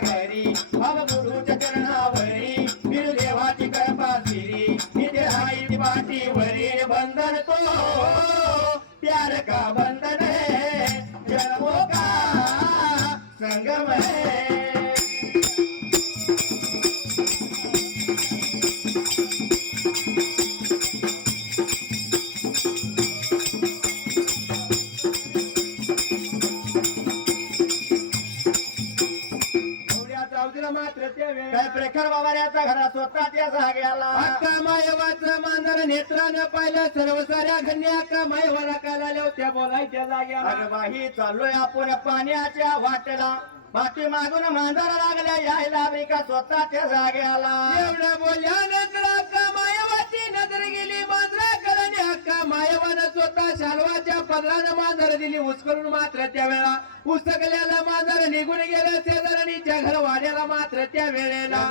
घरी अब गुरुच्या चरणावरी गुरुदेवाची कळपा सिरी नित्य हाई बंधन तो प्यार का बंधन आम्ही चाललोय आपण पाण्याच्या वाटेला. बाकी मागून मांजरा लागल्या यायला मी का स्वतःच्या जाग्याला एवढ्या बोलल्यानंतर अक्का मायवाची नजर गेली. मांजरा करणे अक्का मायवानं स्वतः शालवाच्या पदरानं मांजर दिली. उचकरून मात्र त्यावेळा उसकल्याला मांजर निघून गेलं. शेजारणीच्या घर वाड्याला मात्र त्या वेळेला.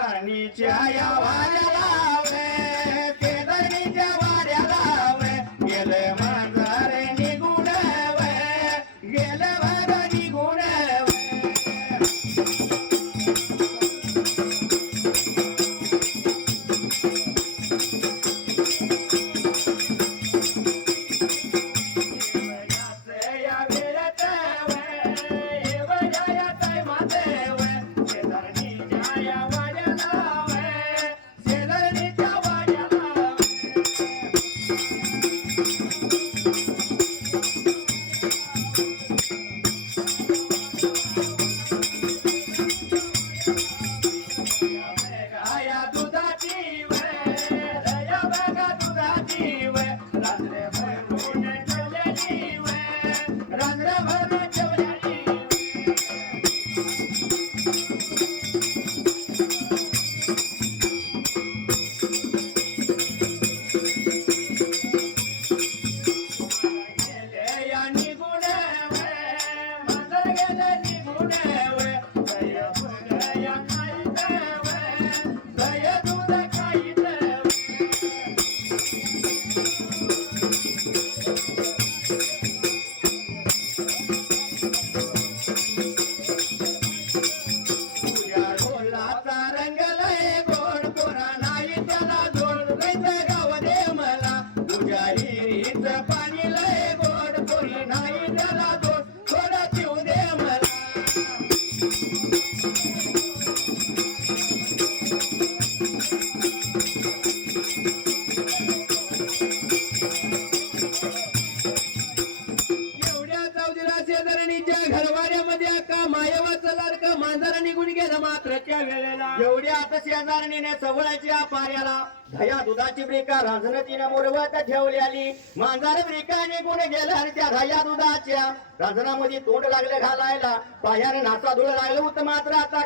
मायेवाचा लाडका मांजरा निघून गेला मात्र त्या वेळेला. एवढ्या आता शेजार नेण्या सवळाची आपार्याला दया दुधाची ब्रेका राजनतीने मोरवत ठेवल्याली मांजर ब्रेका निघून गेला त्या दया दुधाच्या राजनामध्ये तोंड लागले घालायला. पायाने नाचा धुळ लागलं होतं मात्र आता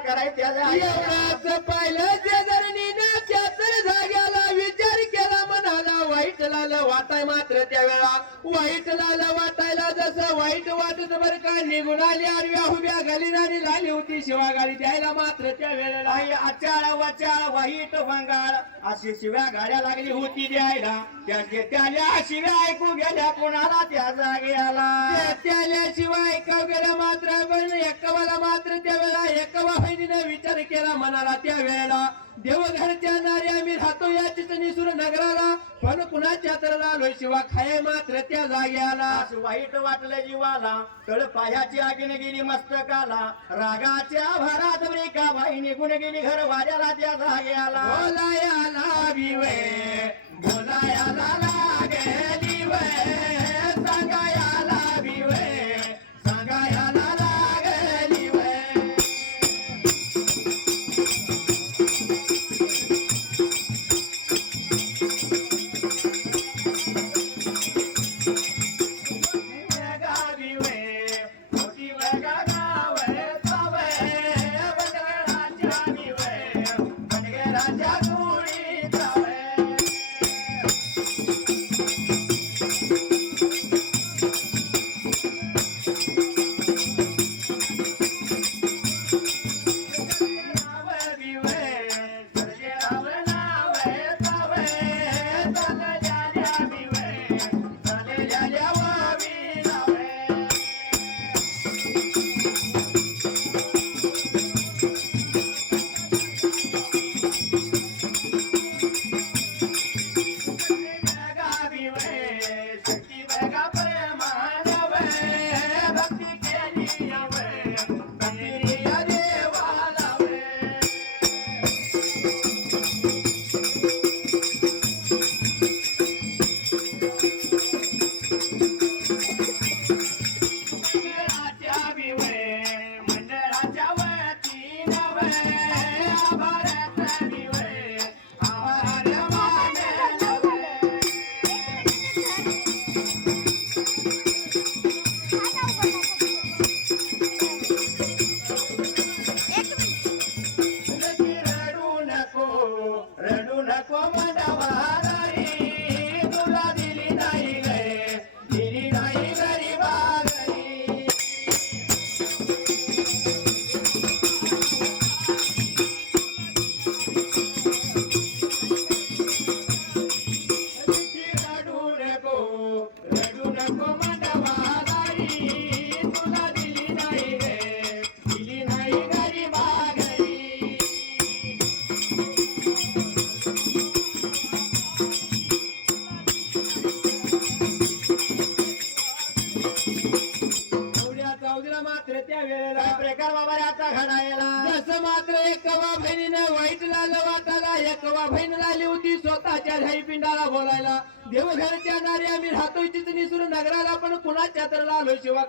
एवढाच पाहिलं जाग्याला विचार केला म्हणाला वाईट लाल वाटाय मात्र त्यावेळा. वाईट लाल वाटायला जसं वाईट वाटत बर का निघून आली आडव्या उभ्या गाली आणि लाली होती शिवा गाली द्यायला मात्र त्या वेळेला आई आचाळ वाचाळ वाईट वंगाळ अशी शिव्या गाड्या लागली होती द्यायला. त्या त्याला शिव्या ऐकू गेल्या कोणाला त्या जागे आला त्याल्याशिवाय ऐकू गेल्या मात्र पण एकवाला मात्र त्या एकवा बहिणीने विचार केला म्हणाला त्या वेळेला देवघरच्या नारी आम्ही राहतो या चितनीसूर नगराला पण कुणाच्या तर आलोय शिवा खाय मात्र त्या जाग्याला. वाईट वाटलं जीवाला तळ पायाची आगीने गेली मस्तकाला. रागाच्या भरात का बाई निघून गेली घर वाऱ्याला त्या जाग्याला. बोलायाला भिवे बोलायाला लागेली वे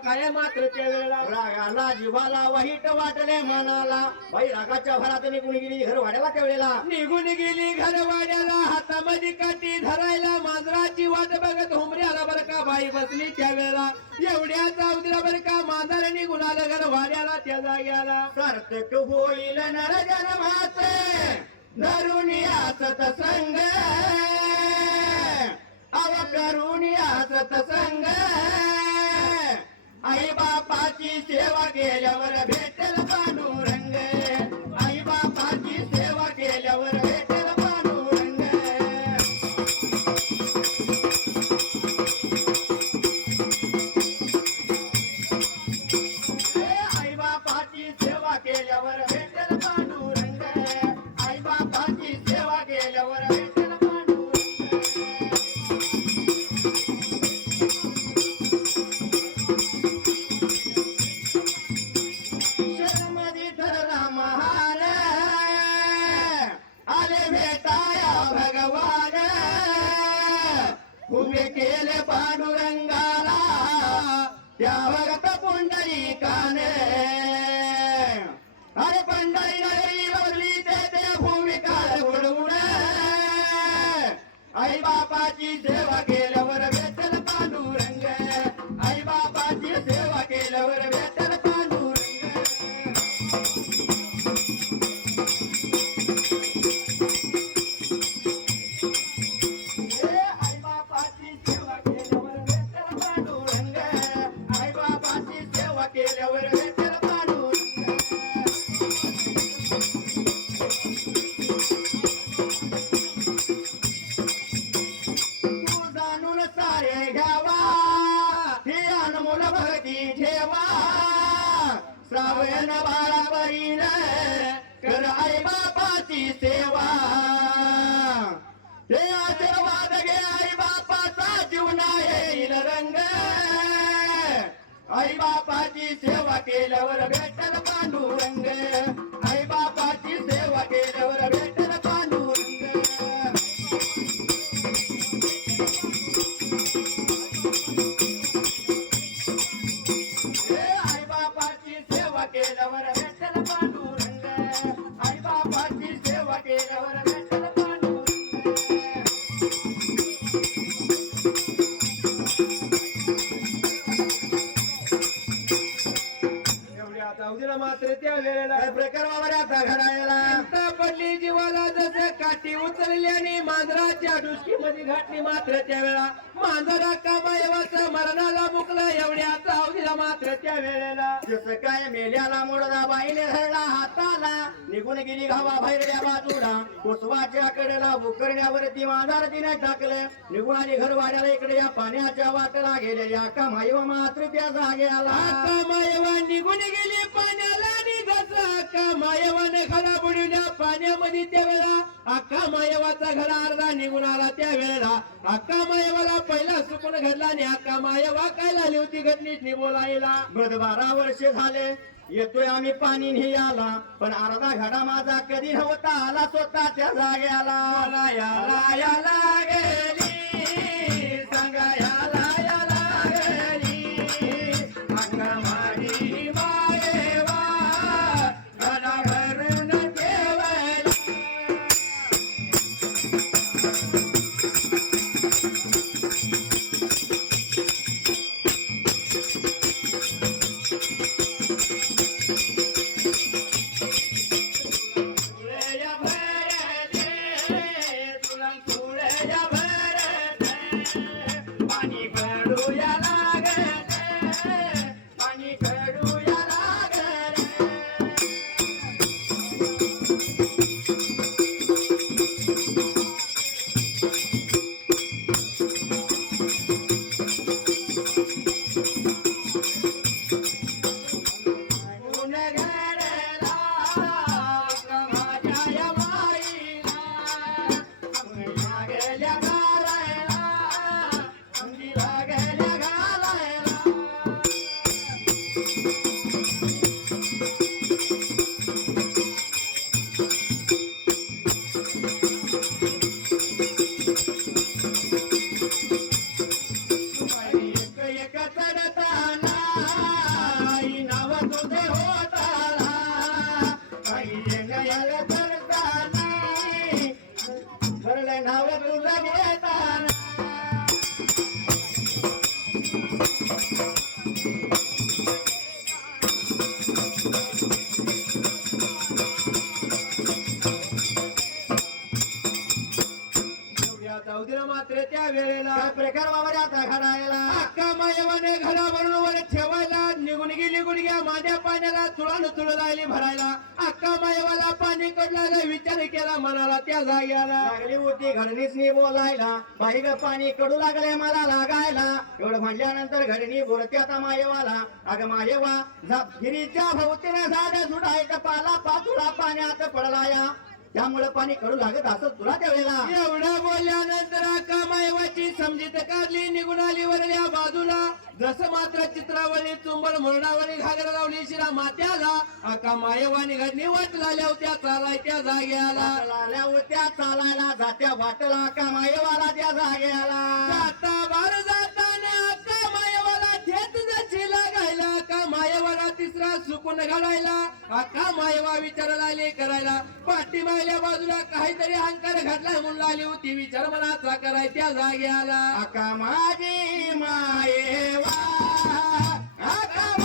काय मात्र रागाला जीवाला वाईट वाटले मनाला. बाई रागाच्या भरात निघून गेली घर वाड्याला त्यावेळेला. निघून गेली घरवाड्याला हातामध्ये काठी धरायला मांजराची वाट बघत हुमऱ्याला बर का बाई बसली त्यावेळेला. एवढ्या चावदीला बर का मांजर निघून आलं घरवाड्याला त्या जाग्याला. सार्थक होईल नर जन्माचे धरुनियाच संग अव करुनियाच संग आई बापाची सेवा केल्यावर भेटेल पांडुरंग मांजराच्या डुसकीमध्ये घातली मात्र त्यावेळेला मांजरा कामायवाचं मरणाला मुकलं एवढ्या अवधीला मात्र त्या वेळेला जसं काय मेल्याला मुडदा बाईने धरला हाताला. निघून गेली गावा बाहेरल्या बाजूला. कुसवाच्या कडेला बुकरण्यावरती मांजार तिने टाकलं. निघून आली घरवाड्याला इकडे या पाण्याच्या वाटेला गेलेल्या कमाई मात्र त्या जागेला. आका मायवा निघून गेली पाण्याला जसं आका मायवाने खडा बुडवल्या पाण्यामध्ये त्यावेळेला आका मायवाचा घरा अर्धा निघून आला त्या वेळेला आका मायवाला पहिला सुकून घडला आणि आका मायवा काय झाली होती घटनीच बोलायला बद बारा वर्ष झाले येतोय आम्ही पाणी आला पण अर्धा घडा माझा कधी नव्हता आला स्वतःच्या जागेला मला याला याला गेली मात्र त्या वेळेला प्रकार बाबा घडायला अक्का मायवाने घरावरून वर ठेवायला निघून गेली गुडघ्या माझ्या पाण्याला चुळान चुळ राहिली भरायला. अक्का मायवाला पाणी कडला विचार केला मनाला त्या जाग्याला लागली होती घडणीच बोलायला. बाई ग पाणी कडू लागले मला लागायला. एवढं म्हणल्यानंतर घडणी बोलते आता मायेवाला. अगं मायेवा गिरीच्या भोवतीने झाड सुटायचं पाला पाचुळा पाण्यात पडला या त्यामुळे पाणी कडू लागत असत तुला त्यावेळेला एवढं बोलल्यानंतर अक्का मायवाची समजित काढली निघून आली वरल्या बाजूला. जसं मात्र चित्रावली चुंबड मुरडावली घागरा लावली शिरा मात्याला अक्का मायवानी घडणी वाट झाल्या होत्या चालाय त्या जाग्याला. लाल्या होत्या चालायला जात्या वाटला का मायेवाला त्या जागेला सुकून घालायला? अक्का मायवा विचार लागले करायला. पाठी बाजूला काहीतरी अंकार घातलाय म्हणून लागली होती. विचार मनाचा करायच्या त्या आला. आका माझी मायेवा आका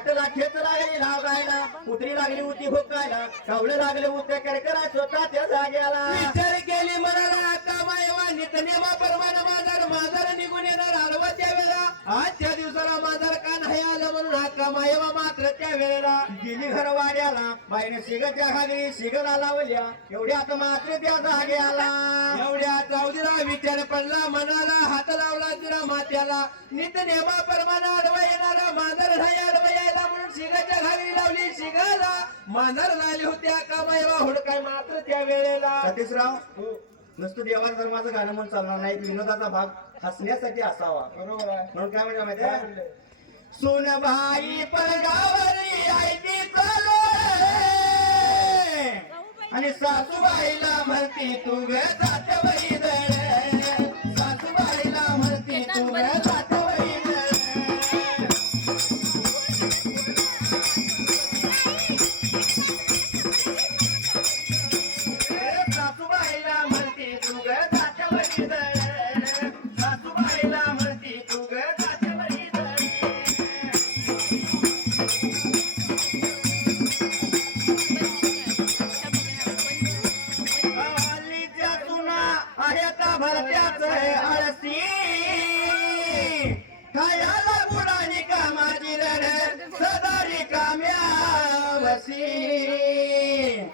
वाटला खेच लागली लागायला कुत्री लागली होती हुकायला. कावळे लागले होते करकरा स्वतः त्या जाग्याला. विचार केली मनाला आता मायवा नित नेमा परमाना माजार निघून येणार हलवा त्या वेळेला आज त्या दिवसाला माजार का नाही आलं म्हणून हक्का मायवा वेळेला गेली घर वाड्याला. बाईने शिगच्या घागरी शिगला लावल्या. एवढ्यात मात्र त्या जाग्याला एवढ्या जाऊदीला विचार पडला मनाला हात लावला तिला मात्याला नित नेमा परमाना अडवा येणारा मांजर नाही अडवा यायला म्हणून शिगाच्या घागरी लावली शिगाला. मांजर झाली होत्या का मायवा हुडकाय मात्र त्या वेळेला. सतीशराव नुसतं देवाच्या धर्माचं गाणं म्हणून चालणार नाही. विनोदाचा भाग हसण्यासाठी असावा. बरोबर म्हणून काय म्हणजे माहिती आहे सुनबाई पलगावरी आयती चालो आणि सासूबाईला म्हणते तू ग जात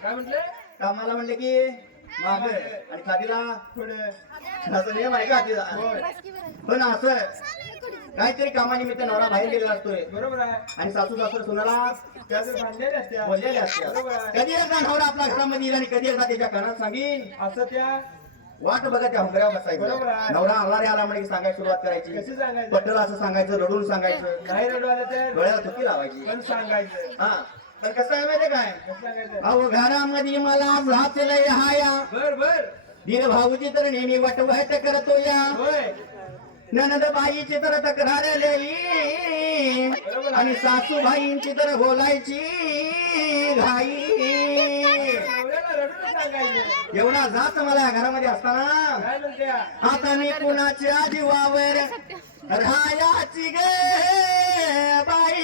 काय म्हटलं? कामाला म्हणले की माग. आणि खादीला पुढे. असं नियम आहे का खादीला पण असं काहीतरी कामानिमित्त नवरा बाहेर गेलेला असतोय. बरोबर आहे. आणि सासू सासू सुनाला बोललेले आहे. कधी एकदा नवरा आपल्या घरामध्ये येईल आणि कधी एकदा त्याच्या कानात सांगेन? असं त्या वाट बघत त्या हुंबऱ्यावर बरोबर बसायचं. नवरा आला रे आला म्हणजे सांगायला सुरुवात करायची. पट्टला असं सांगायचं रडून सांगायचं. नाही रडू आलं तर? डोळ्याला थुकी लावायची. पण सांगायचं. हा. पण कसं आहे माहितीये काय? अहो घरामध्ये मला लय हाया. बर बर. दीर भाऊजी तर नेहमी वटवट करतो या. ननद बाईची तर तक्रार आणि सासूबाईंची तर बोलायची घाई. एवढा जात मला घरामध्ये असताना. आता मी कुणाच्या जीवावर रायाची गे बाई.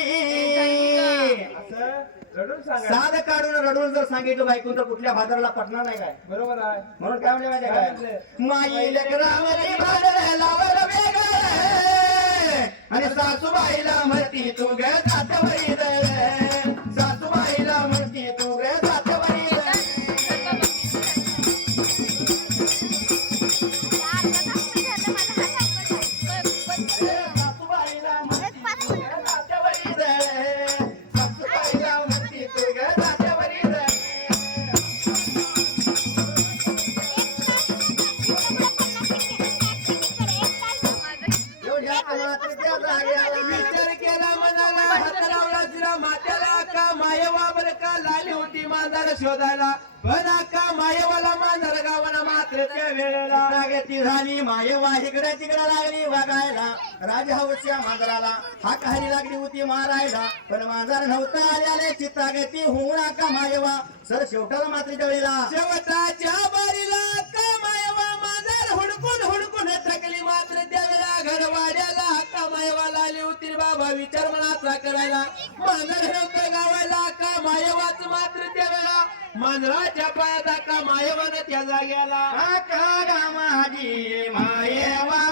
साध काढून रडून जर सांगितलं बायकून तर कुठल्या बाजाराला पटणार नाही काय? बरोबर आहे. म्हणून काय म्हणजे माहिती काय? माई वेगळं आणि सासूबाईला म्हणती तू ग शोधायला. पण अक्का मायवाला मांजर गावाला मात्र त्या वेळेला जागती झाली. मायवा इकडे तिकडे लागली बघायला राजहंसच्या मांजराला. हाक हरी लागली होती मारायला. पण मांजर नव्हता आल्याने चित्तागती होऊन अक्का मायवा. सर शेवटाला मात्र जळीला. शेवटाच्या बारीला का मायवा हुडकून मात्र त्याला घरवाड्याला वाड्याला मायवाला आली होती बाबा. विचार मनाचा करायला. मांजर नव्हतं गावायला का मायवाच मात्र त्यावेळेला मांजराच्या पायात का मायवानं त्या जाग्याला. काका गा माझी मायवा